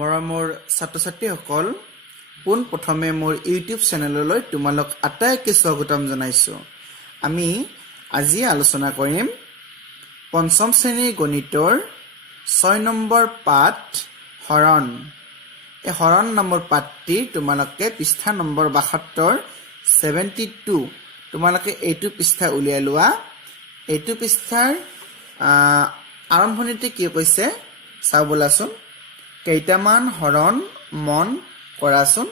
মৰমৰ ছাত্ৰ-ছাত্ৰীসকল পোন প্ৰথমে মোৰ ইউটিউব চেনেললৈ তোমালোক আটাইকে স্বাগতম জনাইছো। আমি আজি আলোচনা কৰিম পঞ্চম শ্ৰেণীৰ গণিতৰ 6 নম্বৰ পাঠ হৰণ। এই হৰণ নম্বৰ পাঠটি তোমালোকে পৃষ্ঠা নম্বৰ 72 72 তোমালোকে এইটো পৃষ্ঠা উলিয়াই লোৱা। এইটো পৃষ্ঠাৰ আৰম্ভণিতে কি কৈছে চাও বলাচোন। কেইটামান হৰণ মন কৰাচোন।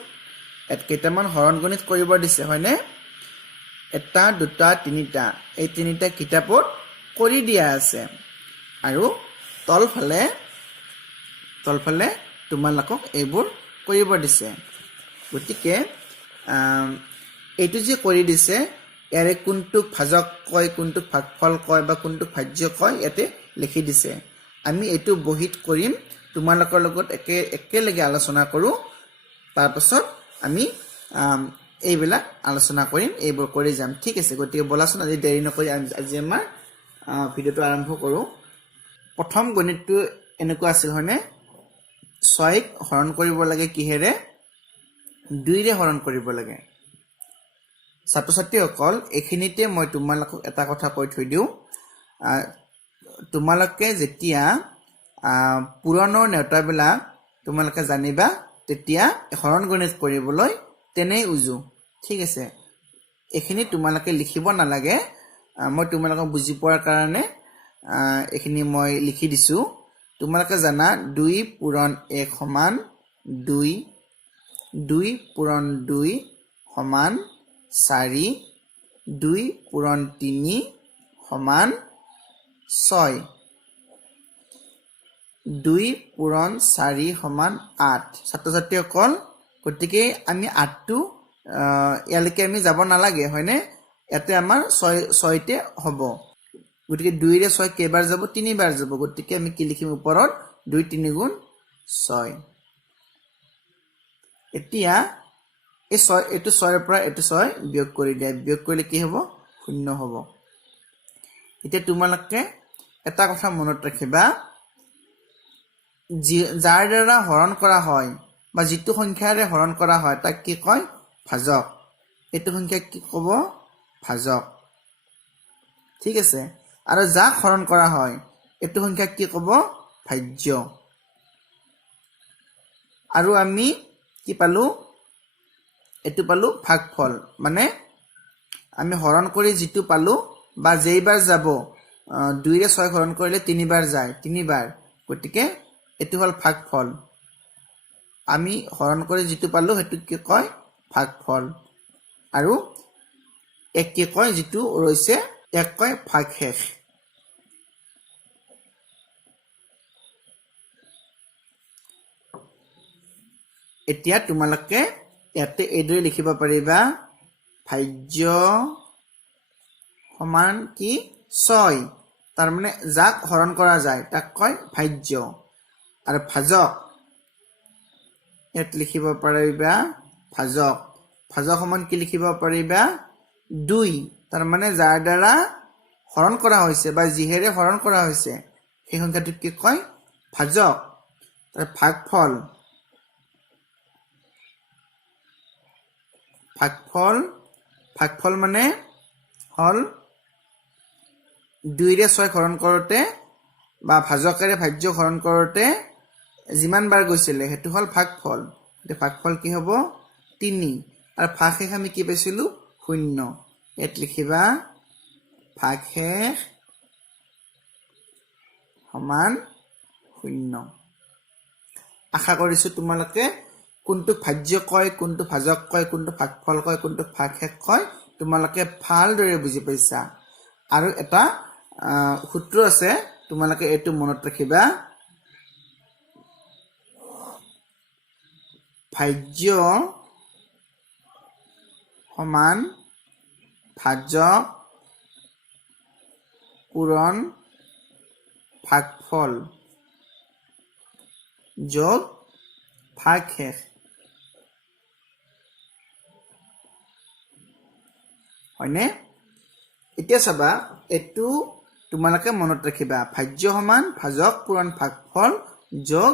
কেইটামান হৰণ গণিত কৰিব দিছে হয়নে? এটা দুটা তিনিটা, এই তিনিটা কিতাপত কৰি দিয়া আছে আৰু তলফালে তোমালোকক এইবোৰ কৰিব দিছে। গতিকে এইটো যে কৰি দিছে ইয়াৰে কোনটোক ভাজক কয়, কোনটোক ভাগফল কয় বা কোনটোক ভাজ্য কয় ইয়াতে লিখি দিছে। আমি এইটো বহীত কৰিম, তোমালোকৰ লগত একেলগে আলোচনা কৰোঁ। তাৰপাছত আমি এইবিলাক আলোচনা কৰিম, এইবোৰ কৰি যাম। ঠিক আছে, গতিকে বলাচোন আজি দেৰি নকৰি আজি আমাৰ ভিডিঅ'টো আৰম্ভ কৰোঁ। প্ৰথম গণিতটো এনেকুৱা আছিল হয়নে? 6ক হৰণ কৰিব লাগে কিহেৰে? 2ৰে হৰণ কৰিব লাগে। ছাত্ৰ-ছাত্ৰীসকল এইখিনিতে মই তোমালোকক এটা কথা কৈ থৈ দিওঁ। তোমালোকে যেতিয়া পুৰণৰ নেওতাবিলাক তোমালোকে জানিবা তেতিয়া হৰণ গণিত কৰিবলৈ তেনেই উজু। ঠিক আছে, এইখিনি তোমালোকে লিখিব নালাগে, মই তোমালোকক বুজি পোৱাৰ কাৰণে এইখিনি মই লিখি দিছোঁ। তোমালোকে জানা 2 পূৰণ 1 সমান 2, 2 পূৰণ 2 সমান 4, 2 পূৰণ 3 সমান 6, 2 পূৰণ 4 সমান 8। ছাত্ৰ-ছাত্ৰীসকল গতিকে আমি 8টো ইয়ালৈকে আমি যাব নালাগে হয়নে? ইয়াতে আমাৰ 6তে হ'ব। গতিকে 2ৰে 6 কেইবাৰ যাব? 3 বাৰ যাব। গতিকে আমি কি লিখিম ওপৰত? 2 3 গুণ 6। এতিয়া এই 6 এইটো 6ৰ পৰা এইটো 6 বিয়োগ কৰি দিয়া। বিয়োগ কৰিলে কি হ'ব? 0 হ'ব। এতিয়া তোমালোকে এটা কথা মনত ৰাখিবা, যাৰ দ্বাৰা হৰণ কৰা হয় বা যিটো সংখ্যাৰে হৰণ কৰা হয় তাক কি কয়? ভাজক। এইটো সংখ্যাক কি ক'ব? ভাজক। ঠিক আছে, আৰু যাক হৰণ কৰা হয় এইটো সংখ্যাক কি ক'ব? ভাজ্য। আৰু আমি কি পালো? এইটো পালো ভাগফল। মানে আমি হৰণ কৰি যিটো পালো বা যেইবাৰ যাব, 2ৰে 6 হৰণ কৰিলে 3 বাৰ যায়, 3 বাৰ। গতিকে এইটো হ'ল ভাগফল। আমি হৰণ কৰি যিটো পালো সেইটোক কি কয়? ভাগফল। আৰু এক কি কয়? যিটো ৰৈছে এক কয় ভাগশেষ। এতিয়া তোমালোকে ইয়াতে এইদৰে লিখিব পাৰিবা, ভাজ্য সমান কি? 6। তাৰমানে যাক হৰণ কৰা যায় তাক কয় ভাজ্য। আৰু ভাজক ইয়াত লিখিব পাৰিবা ভাজক। ভাজক সমান কি লিখিব পাৰিবা? 2। তাৰমানে যাৰ দ্বাৰা হৰণ কৰা হৈছে বা যিহেৰে হৰণ কৰা হৈছে সেই সংখ্যাটোক কি কয়? ভাজক। তাৰ ভাগফল, ভাগফল মানে হ'ল 2ৰে 6 হৰণ কৰোঁতে বা ভাজকেৰে ভাজ্য হৰণ কৰোঁতে যিমান বাৰ গৈছিলে সেইটো হ'ল ভাগফল। এতিয়া ভাগফল কি হ'ব? 3। আৰু ভাগশেষ আমি কি পাইছিলোঁ? 0। ইয়াত লিখিবা ভাগশেষ সমান 0। আশা কৰিছোঁ তোমালোকে কোনটোক ভাজ্য কয়, কোনটো ভাজক কয়, কোনটো ভাগফল কয়, কোনটো ভাগশেষ কয় তোমালোকে ভালদৰে বুজি পাইছা। আৰু এটা সূত্ৰ আছে, তোমালোকে এইটো মনত ৰাখিবা, ভাজ্য সমান ভাজক পূৰণ ভাগফল যোগ ভাগশেষ। হয়নে? এতিয়া চাবা, এইটো তোমালোকে মনত ৰাখিবা, ভাজ্য সমান ভাজক পূৰণ ভাগফল যোগ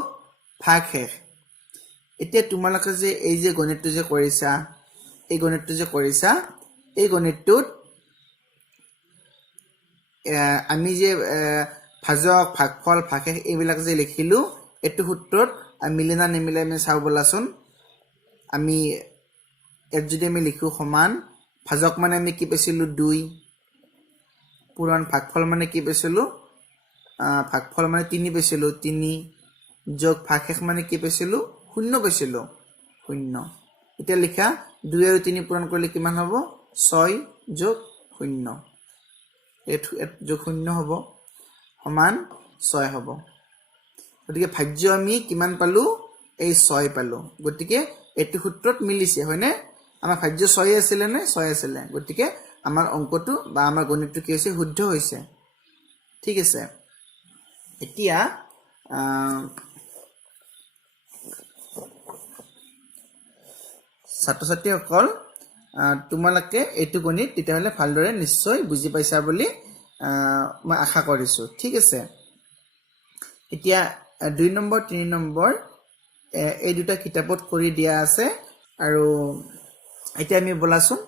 ভাগশেষ। এতিয়া তোমালোকে যে এই যে গণিতটো যে কৰিছা এই গণিতটোত আমি যে ভাজক ভাগফল ভাগশেষ এইবিলাক যে লিখিলো এইটো সূত্ৰত মিলে না নিমিলে আমি চাও বলাচোন আমি ইয়াত যদি আমি লিখো সমান ভাজক মানে আমি কি পাইছিলো 2 পুৰণ ভাগফল মানে কি পাইছিলো ভাগফল মানে 3 পাইছিলো 3 যোগ ভাগশেষ মানে কি পাইছিলো 0 পাইছিলো 0 এতিয়া লিখা 2 আৰু 3 পূৰণ কৰিলে কিমান হ'ব 6 যোগ 0 এইটো যোগ 0 হ'ব সমান 6 হ'ব গতিকে ভাজ্য আমি কিমান পালো এই 6 পালো গতিকে এটো সূত্ৰত মিলিছে হয়নে আমাৰ ভাজ্য 6 আছিল নে 6 আছিল গতিকে আমাৰ অংকটো বা আমাৰ গণিতটো কি হৈছে শুদ্ধ হৈছে ঠিক আছে এতিয়া ছাত্ৰ-ছাত্ৰীসকল তোমালোকে এইটো গণিত তেতিয়াহলে ভালদৰে নিশ্চয় বুজি পাইছা বুলি মই আশা কৰিছো ঠিক আছে এতিয়া 2 নম্বৰ 3 নম্বৰ এই দুটা কিতাপত কৰি দিয়া আছে আৰু এতিয়া আমি বলাচোন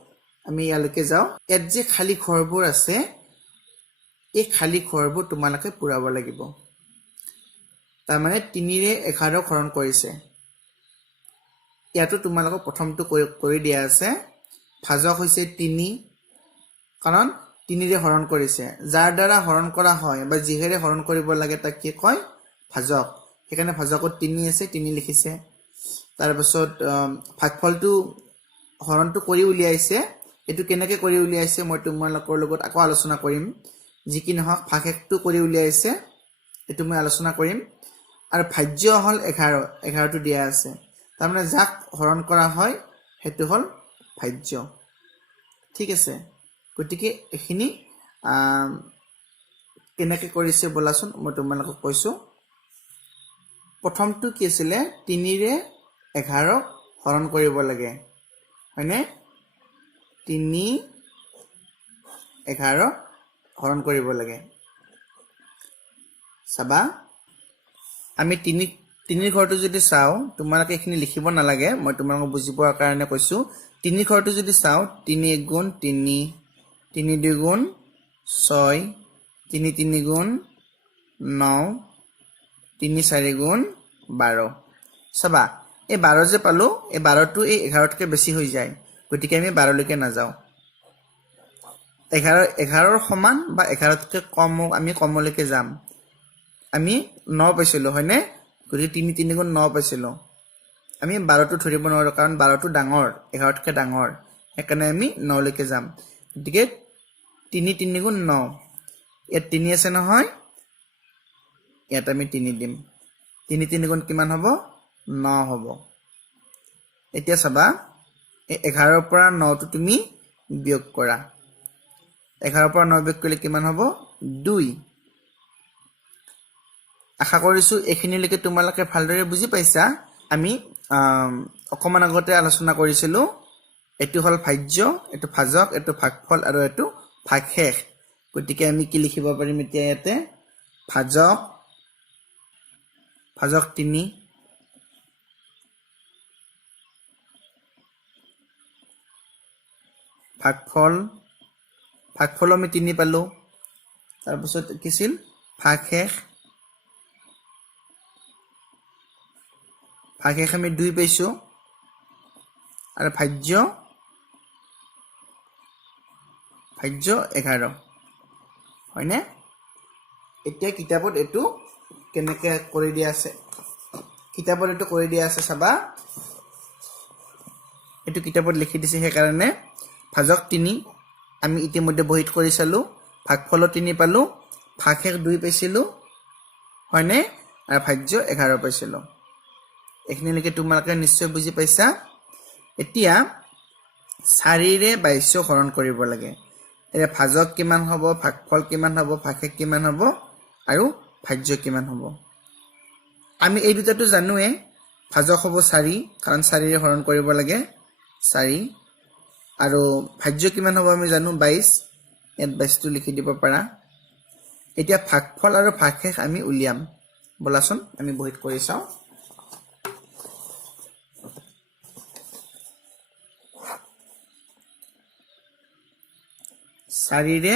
আমি ইয়ালৈকে যাও ইয়াত যে খালি ঘৰবোৰ আছে এই খালি ঘৰবোৰ তোমালোকে পুৰাব লাগিব তাৰ মানে 3 ৰে 11 হৰণ কৰিছে ইয়াতো তোমালোকক প্ৰথমটো কৰি দিয়া আছে ভাজক হৈছে 3 কাৰণ 3 ৰে হৰণ কৰিছে যাৰ দ্বাৰা হৰণ কৰা হয় বা যিহেৰে হৰণ কৰিব লাগে তাক কি কয় ভাজক সেইকাৰণে ভাজকত 3 আছে 3 লিখিছে তাৰ পাছত ভাগফলটো হৰণটো কৰি উলিয়াইছে এটো কেনেকৈ কৰি উলিয়াইছে মই তোমালোকৰ লগত আকৌ আলোচনা কৰিম যি কি নহওক ভাগশেষটো কৰি উলিয়াইছে এটো মই আলোচনা কৰিম আৰু ভাজ্য হল 11 টো দিয়া আছে তাৰ মানে যাক হৰণ কৰা হয় হেতু হল ভাজ্য ঠিক আছে গতিকে এখিনি কেনেকৈ কৰিছে বলাচোন মই তোমালোকক কৈছো প্ৰথমটো কি আছিল 3 ৰে 11 হৰণ কৰিব লাগে হয়নে 3 11 হৰণ কৰিব লাগে চাবা আমি 3 ঘৰটো যদি চাও তোমালোকে এখিনি লিখিব নালাগে মই তোমালোকক বুজিবৰ কাৰণে কৈছো 3 ঘৰটো যদি চাও 3 1 গুণ 3 3 2 গুণ 6 3 3 গুণ 9 3 4 গুণ 12 চাবা এই 12 যে পালো এই 12 টো এই 11 তকৈ বেছি হৈ যায় গতিকে আমি 12 লৈকে না যাও 11 ৰ সমান বা 11 তকৈ কম আমি কমলৈকে যাম আমি 9 পাইছিলো হয়নে গতিকে 3 3 গুণ 9 পাইছিলো আমি 12 টো ধৰিব নোৱাৰো কাৰণ 12 টো ডাঙৰ 11 তকৈ ডাঙৰ সেইকাৰণে আমি 9 লৈকে যাম গতিকে 3 3 গুণ 9 ইয়াত 3 আছে নহয় ইয়াত আমি 3 দিম 3 3 গুণ কিমান হ'ব 9 হ'ব এতিয়া চাবা এই 11 ৰ পৰা 9 টো তুমি বিয়োগ কৰা 11 ৰ পৰা 9 বিয়োগ কৰিলে কিমান হ'ব 2 আশা কৰিছো এখিনিলৈকে তোমালোকে ভালদৰে বুজি পাইছা আমি অকমান আগতে আলোচনা কৰিছিলো এটো হল ভাজ্য এটো ভাজক এটো ভাগফল আৰু এটো ভাগশেষ গতিকে আমি কি লিখিব পাৰিম এতিয়া ইয়াতে ভাজক 3 ভাগফল আমি 3 পালো তাৰ পিছত কিছিল ভাগশেষ আমি 2 পাইছো আৰু ভাজ্য 11 হয়নে এতিয়া কিতাপত এটো কেনেকৈ কৰি দিয়া আছে কিতাপত এটো কৰি দিয়া আছে চাবা এটো কিতাপত লিখি দিছে সেই কাৰণে ভাজক 3 আমি ইতিমধ্যে বহিত কৰি চালো ভাগফল 3 পালো ভাগশেষ 2 পাইছিলো হয়নে আৰু ভাজ্য 11 পাইছিলো এখিনিলৈকে তোমালোকে নিশ্চয় বুজি পাইছা এতিয়া 4 ৰে 22 হৰণ কৰিব লাগে এতিয়া ভাজক কিমান হ'ব ভাগফল কিমান হ'ব ভাগশেষ কিমান হ'ব আৰু ভাজ্য কিমান হ'ব আমি এই দুটাটো জানোৱে ভাজক হ'ব 4 কাৰণ 4 ৰে হৰণ কৰিব লাগে 4 আৰু ভাজ্য কিমান হ'ব আমি জানো 22 ইয়াত 22 টো লিখি দিব পাৰা এতিয়া ভাগফল আৰু ভাগশেষ আমি উলিয়াম বলাচোন আমি বহিত কৰি চাও 4ৰে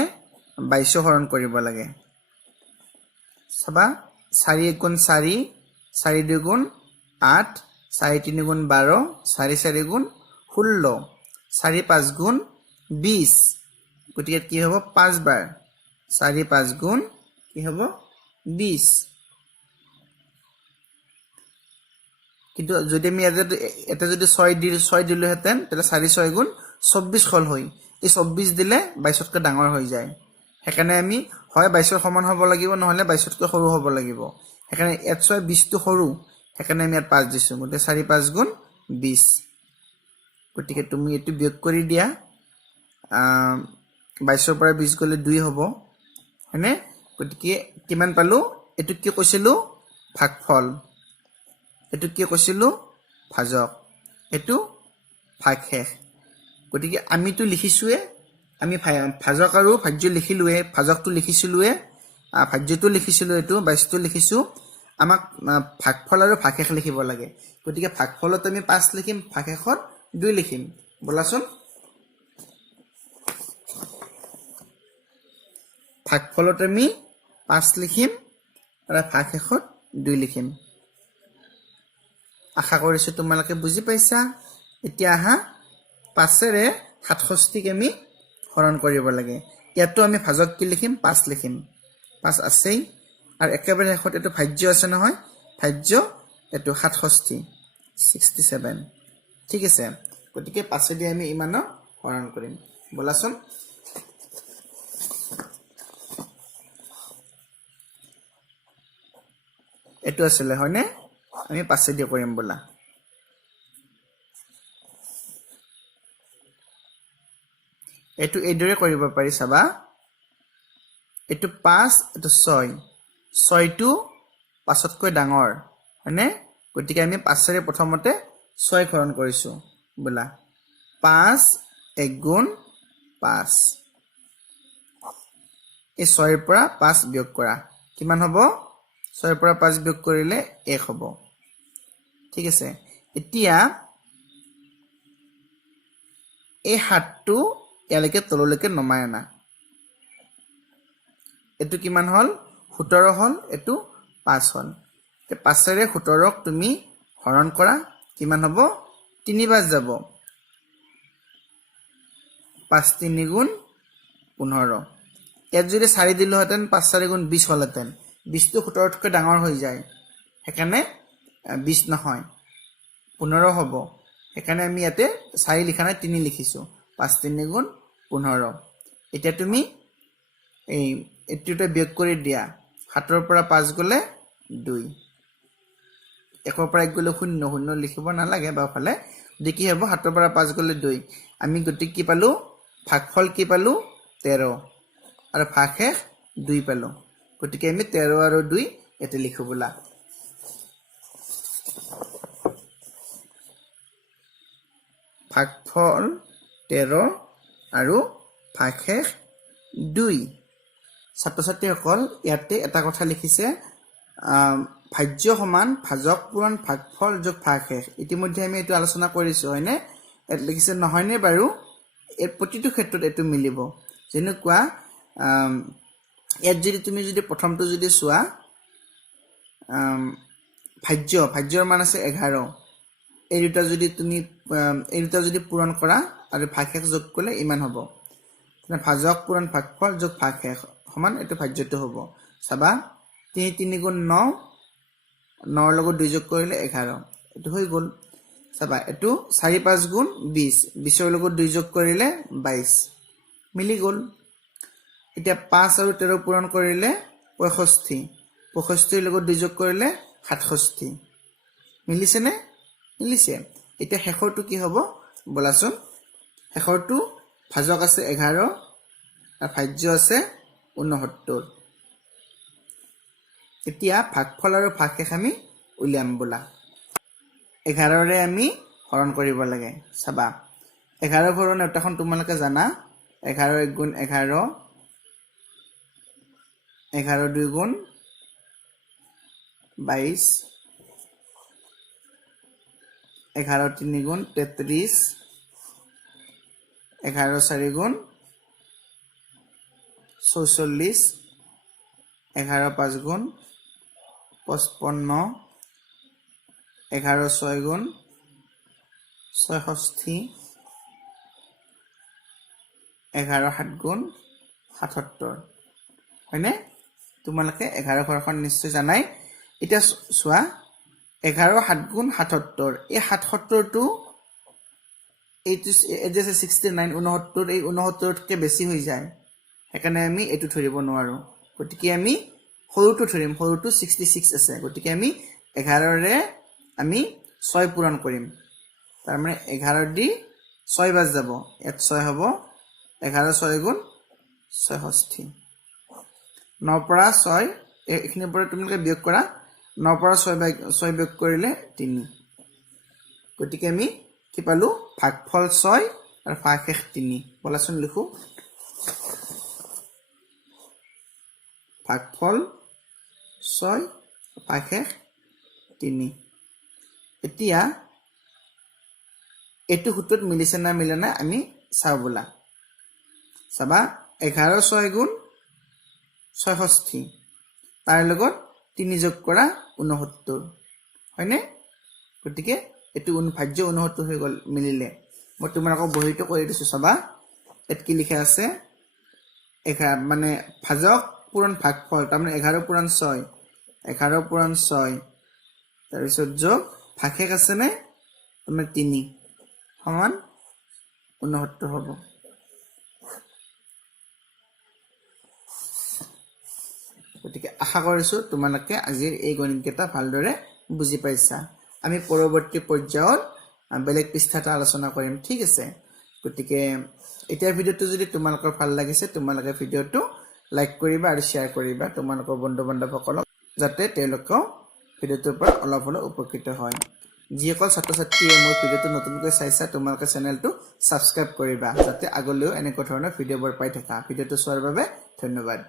22 হৰণ কৰিব লাগে চাবা 4 1 গুণ 4 4 2 গুণ 8 4 3 গুণ 12 4 4 গুণ 16 4 5 গুণ 20 গতিকে কি হ'ব 5 বাৰ 4 5 গুণ কি হ'ব 20 কিন্তু যদি আমি এটা যদি 6 দিলো হেতেন তাহলে 4 6 গুণ 24 হল হয় এই 24 দিলে 22 তকৈ ডাঙৰ হৈ যায় হেকানে আমি হয় 22 ৰ সমান হ'ব লাগিব নহলে 22 তকৈ সৰু হ'ব লাগিব হেকানে 1 6 20 টো সৰু হেকানে আমি 5 দিছো গতে 4 5 গুণ 20 গতিকে তুমি এটো বিয়োগ কৰি দিয়া 22 ৰ পৰা 20 গলে 2 হ'ব হয়নে গতিকে কিমান পালো এটো কি কৈছিলো ভাগফল এটো কি কৈছিলো ভাজক এটো ভাগশেষ গতিকে আমিটো লিখিছোৱে আমি ভাজক আৰু ভাজ্য লিখিলোৱে ভাজকটো লিখিছিলোৱে ভাজ্যটো লিখিছিলো এটো 22 টো লিখিছো আমাক ভাগফল আৰু ভাগশেষ লিখিব লাগে গতিকে ভাগফলত আমি 5 লিখিম ভাগশেষত 2 লিখিম বলাচোন ভাগফলত আমি 5 লিখিম আৰু ভাগশেষত 2 লিখিম আশা কৰিছো তোমালোকে বুজি পাইছা এতিয়া আহা 5ৰে 67 ক আমি হৰণ কৰিব লাগে ইয়াতো আমি ভাজক কি লিখিম 5 লিখিম 5 আছেই আৰু একেবাৰে শেষত এটো ভাজ্য আছে নহয় ভাজ্য এটো 67 67 ঠিক আছে গতিকে 5 দি আমি ইমান হৰণ কৰিম বলাচোন এটো আছিল হয়নে আমি 5 দি কৰিম বলা এটো এইদৰে কৰিব পাৰি চাবা এটো 5 এটো 6 6 টো 5 তকৈ ডাঙৰ হয়নে গতিকে আমি 5 ৰে প্ৰথমতে 6 হৰণ কৰিছো বলা 5 1 গুণ 5 এই 6 ৰ পৰা 5 বিয়োগ কৰা কিমান হ'ব 6 ৰ পৰা 5 বিয়োগ কৰিলে 1 হ'ব ঠিক আছে এতিয়া এই হাতটো ইয়ালৈকে তললৈকে নমাই আনা এটো কিমান হল 17 হল এটো 5 হল তে 5 ৰে 17 ক তুমি হৰণ কৰা কিমান হ'ব 3 বাৰ যাব 5 3 গুণ 15 ইয়াত যদি 4 দিলো হেতেন 5 4 গুণ 20 হলহেতেন 20 টো 17 তকৈ ডাঙৰ হৈ যায় হেকানে 20 নহয় 15 হ'ব হেকানে আমি ইয়াতে 4 লিখা নাই 3 লিখিছো 5 3 গুণ 15 এতিয়া তুমি এই এটোতে বিয়োগ কৰি দিয়া 7 ৰ পৰা 5 গলে 2 1 ৰ পৰা 1 গলে 0 0 লিখিব নালাগে বাফালে দেখি হ'ব 7 ৰ পৰা 5 গলে 2 আমি গতি কি পালো ভাগফল কি পালো 13 আৰু ভাগশেষ 2 পালো গতিকে আমি 13 আৰু 2 এতে লিখো বলা ভাগফল 13 আৰু ভাগশেষ 2 ছাত্ৰ ছাত্ৰীসকল ইয়াতে এটা কথা লিখিছে ভাজ্য সমান ভাজক পূৰণ ভাগফল যোগ ভাগশেষ ইতিমধ্যে আমি এটো আলোচনা কৰিছো হয়নে এত লিখিছে নহয়নে বাৰু এৰ প্ৰতিটো ক্ষেত্ৰত এটো মিলিব যেনেকুৱা ইয়াত যদি তুমি যদি প্ৰথমটো যদি চোৱা ভাজ্যৰ মান আছে 11 এই দুটা যদি তুমি এই দুটা যদি পূৰণ কৰা আৰু ভাগশেষ যোগ কৰিলে ইমান হ'ব মানে ভাজক পূৰণ ভাগফল যোগ ভাগশেষ সমান এটো ভাজ্যটো হ'ব চাবা 3 3 গুণ 9 9 ৰ লগত 2 যোগ কৰিলে 11 এটো হৈ গল চাবা এটো 4 5 গুণ 20 20 ৰ লগত 2 যোগ কৰিলে 22 মিলি গল এতিয়া 5 আৰু 13 পূৰণ কৰিলে 65 65 ৰ লগত 2 যোগ কৰিলে 67 মিলিছে নে মিলিছে এতিয়া শেষৰটো কি হ'ব বলাচোন শেষৰটো ভাজক আছে 11 আৰু ভাজ্য আছে 69 এতিয়া ভাগফল আৰু ভাগশেষ আমি উলিয়াম বলা 11 ৰে আমি হৰণ কৰিব লাগে চাবা 11 হৰণ এটাখন তোমালোকে জানা 11 1 গুণ 11 11 2 গুণ 22 11 3 গুণ 33 11 4 গুণ 46 11 5 গুণ 55 11 6 গুণ 66 11 7 গুণ 77 হয়নে তোমালোকে 11 ঘৰখন নিশ্চয় জানাই এতিয়া চোৱা 11 7 গুণ 77 এই 77 টো এইটো এজে 69 69 এই 69 তকৈ বেছি হৈ যায় সেইকাৰণে আমি এটো ধৰিব নোৱাৰো গতিকে আমি সৰুটো ধৰিম সৰুটো 66 আছে গতিকে আমি 11 ৰে আমি 6 পূৰণ কৰিম তাৰ মানে 11 দি 6 বাজ যাব ইয়াত 6 হ'ব 11 6 গুণ 66 9 পৰা 6 এইখিনিৰ পৰা তোমালোকে বিয়োগ কৰা 9 পৰা 6 বিয়োগ কৰিলে 3 গতিকে আমি কি পালো ভাগফল 6 আৰু ভাগশেষ 3 বলাচোন লিখো ভাগফল 6 ভাগশেষ 3 এতিয়া এটো সূত্ৰত মিলিছে না মিলা না আমি চাও বলা চাবা 11 6 গুণ 66 তাৰ লগত 3 যোগ কৰা 69 হয়নে গতিকে এটো ভাজ্য 69 হৈ গল মিলিলে মই তোমালোকক বহিটো কৰি দিছো চাবা এত কি লিখা আছে 11 মানে ভাজক পূৰণ ভাগফল তাৰ মানে 11 পূৰণ 6 11 পূৰণ 6 তাৰ পিছত যোগ ভাগশেষ আছে নে মানে 3 সমান 69 হ'ব গতিকে আশা কৰিছো তোমালোকে আজিৰ এই গণিতকেইটা ভালদৰে বুজি পাইছা আমি পৰৱৰ্তী পৰ্যায়ত বেলেগ পৃষ্ঠাত আলোচনা কৰিম ঠিক আছে গতিকে এতিয়া ভিডিওটো যদি তোমালোকৰ ভাল লাগিছে তোমালোকে ভিডিওটো লাইক কৰিবা আৰু শেয়াৰ কৰিবা তোমালোকৰ বন্ধু-বান্ধৱসকলক যাতে তেওঁলোকে ভিডিওটোৰ পৰা অলপ হলেও উপকৃত হয় যিসকল ছাত্ৰ-ছাত্ৰীয়ে মোৰ ভিডিওটো নতুনকৈ চাইছা তোমালোকে চেনেলটো সাবস্ক্ৰাইব কৰিবা যাতে আগলৈও এনেকুৱা ধৰণৰ ভিডিওবোৰ পাই থাকা ভিডিওটো চোৱাৰ বাবে ধন্যবাদ